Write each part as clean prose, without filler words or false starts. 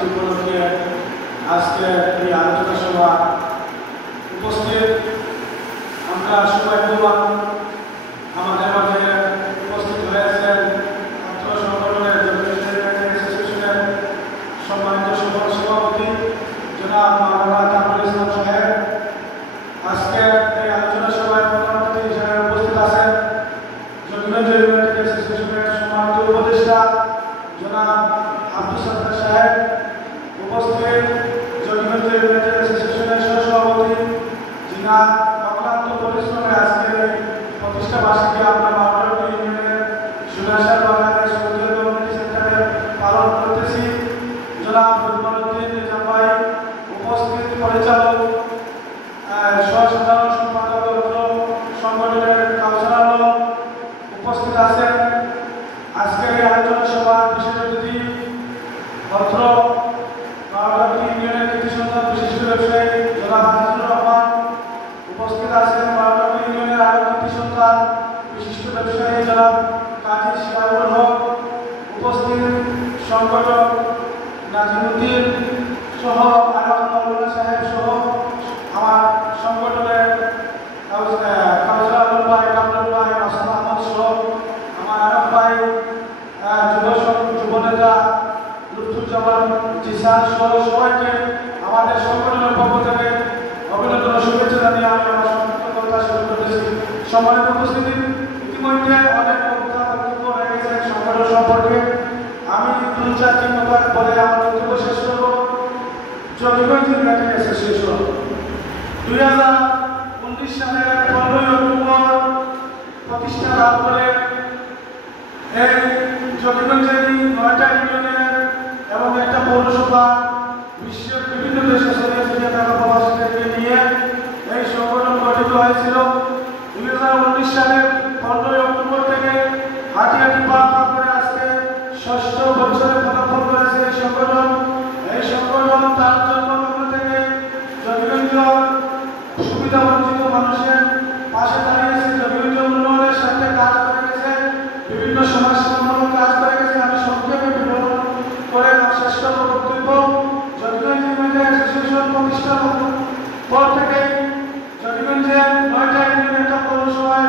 বার্ষিকী উপলক্ষে আজকে এই আলোচনা সভা উপস্থিত আমরা সৌভাগ্যবান আমাদের মাঝে উপস্থিত হয়েছেন ছাত্র সংগঠনের অ্যাসোসিয়েশনের সম্মানিত সভাপতি জনাব মাওলানা কামরুল ইসলাম সাহেব। আজকে এই আলোচনা সভায় প্রধান অতিথি হিসেবে উপস্থিত আছেন জগন্নাথ অ্যাসোসিয়েশনের সম্মানিত উপদেষ্টা জনাব আব্দুল সত্তার সাহেব, উপস্থিত জগন্নাথ অ্যাসোসিয়েশনের সহসভাপতি যিনা অক্লান্ত পরিশ্রমে আজকে প্রতিষ্ঠা বার্ষিকী আমরা মাওলানা ইউনিয়নের সুনাশার বাংলাদেশ সৌদিয়া কমিউনিটি সেন্টারে পালন করতেছি। জনাব রুকমানুদ্দিন নিজাম ভাই, উপস্থিত পরিচালক সহসাধারণ সম্পাদক সংগঠনের কাউন্সিলর উপস্থিত আছেন। আজকের এই আলোচনা সভার বিশেষ অতিথি ভদ্র মাওলানা ইউনিয়নের কৃতি সন্তান বিশিষ্ট ব্যবসায়ী জনাব হাজিজুর রহমান, উপস্থিত আছেন মাওলানা ইউনিয়নের আরো কৃতি সন্তান বিশিষ্ট ব্যবসায়ী জনাব কাজী শিয়াউল হক, উপস্থিত সংগঠক নাজিমুদ্দিন সহ আরব মাওলানা সাহেব সহ আমার সংগঠনের কাউন্সিলর আলম ভাই, কামরুল ভাই, মাসুদ আহমদ সহ আমার আরব ভাই, যুব নেতা লুৎফুজ্জামান জিসান সহ সবাইকে আমাদের সংগঠনের পক্ষ থেকে অভিনন্দন ও শুভেচ্ছা জানিয়ে আমি আমার সংক্ষিপ্ত কথা শুরু করতেছি। সম্মানিত উপস্থিতি, ইতিমধ্যে অনেক বক্তব্য হয়ে গেছে সংগঠন সম্পর্কে। আমি 2-4টি কথা বলে আমার বক্তব্য শেষ করব। জগন্নাথ ইউনাইটেড অ্যাসোসিয়েশন 2019 সালের 15 অক্টোবর প্রতিষ্ঠা লাভ করে এই জগন্নাথের 9টা ইউনিয়নের এবং একটা পৌরসভা বিশ্বের বিভিন্ন দেশে ছড়িয়ে থাকা প্রবাসীদেরকে নিয়ে এই সংগঠন গঠিত হয়েছিল। 2019 সালের 15 অক্টোবর থেকে হাঁটি হাঁটি পা পা করে আজকে 6ষ্ঠ বছরে পদার্পণ করেছে এই সংগঠন। এই সংগঠন তার জন্মলগ্ন থেকে জগন্নাথ সুবিধা বঞ্চিত মানুষের পাশে দাঁড়িয়েছে, জগন্নাথ উন্নয়নের সাথে কাজ করে গেছে, বিভিন্ন সমাজসেবামূলক কাজ করে গেছে। আমি সংক্ষেপে বিবরণ করে শেষ করব বক্তব্য। জগন্নাথ ইউনিয়ন অ্যাসোসিয়েশন প্রতিষ্ঠার পর থেকে জগন্নাথের 9টা ইউনিয়ন পৌরসভায়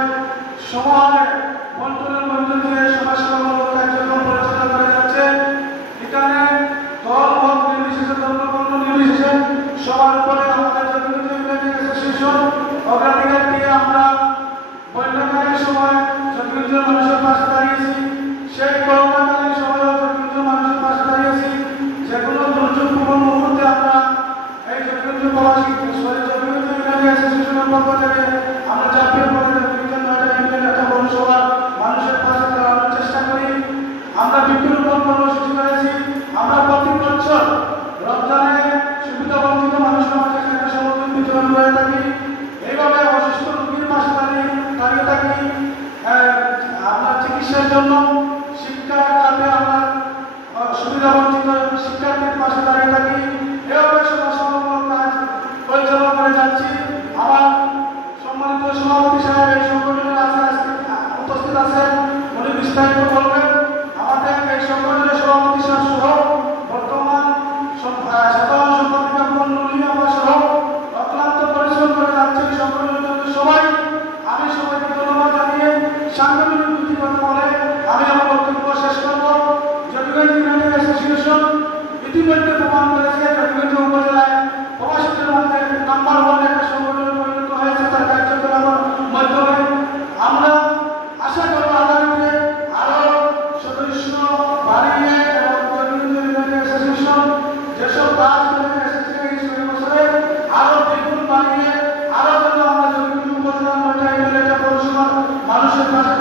সমাহারে বন্টনের মধ্য দিয়ে সমাজসেবামূলক কার্যক্রম পরিচালনা করে যাচ্ছে। এখানে দল মত নির্বিশেষে, ধর্মবর্ণ নির্বিশেষে সবার উপরে আমাদের জগন্নাথ ইউনিয়ন অ্যাসোসিয়েশন অগ্রাধিকার দিয়ে আমরা বন্যাকালীন সময় জগন্নাথের মানুষের পাশে দাঁড়িয়েছি। সেই করোনাকালীন সময় জগন্নাথের মানুষের পাশে দাঁড়িয়েছি। যে কোনো দুর্যোগপূর্ণ মুহূর্তে আমরা এই জগন্নাথ প্রবাসী জগন্নাথ ইউনিয়ন অ্যাসোসিয়েশনের পক্ষ থেকে আমরা চাপিয়ে পড়ে জগন্নাথের 9টা ইউনিয়ন একটা পৌরসভা মানুষের পাশে দাঁড়ানোর চেষ্টা করি। আমরা বৃক্ষরোপণ কর্মসূচি করেছি। আমরা প্রতি বছর রমজানে সুবিধা বঞ্চিত মানুষের মাঝে খাদ্য সামগ্রী বিতরণ করে থাকি। এইভাবে অসুস্থ রোগীর পাশে দাঁড়িয়ে থাকি। আপনার চিকিৎসার জন্য শিক্ষা খাতে আমরা সুবিধা বঞ্চিত শিক্ষার্থীর পাশে দাঁড়িয়ে থাকি। এভাবে সমাজসেবামূলক কাজ পরিচালনা করে যাচ্ছি। আমার সম্মানিত সভাপতি সাহেব এই সংগঠনের উপস্থিত আছেন, উনি বিস্তারিত বলবেন। আমাদের এই সংগঠনের সভাপতি সাহেব সহ বর্তমান সাধারণ সম্পাদিকা মন্ডলী আমার সহ অক্লান্ত পরিশ্রম করে যাচ্ছে এই সংগঠনের জন্য সবাই। আমি সবাইকে ধন্যবাদ জানিয়ে সাংগঠনিক দুটি কথা বলে আমি আমার বক্তব্য শেষ করব। জগন্নাথ ইউনাইটেড অ্যাসোসিয়েশন ইতিমধ্যে প্রমাণ করেছে জগন্নাথ উপজেলায় প্রবাসীদের মধ্যে নাম্বার 1 একটা সংগঠনে পরিণত হয়েছে তার কার্যক্রমের মাধ্যমে। আমরা আশা করব আগামীতে আরো সদস্য বাড়িয়ে এবং জগন্নাথ ইউনাইটেড অ্যাসোসিয়েশন যেসব কাজ করে এসেছে এই 6 বছরে আরো দ্বিগুণ বাড়িয়ে আরো যেন আমরা জগন্নাথ উপজেলার 9টা ইউনিয়ন পৌরসভার মানুষের পাশে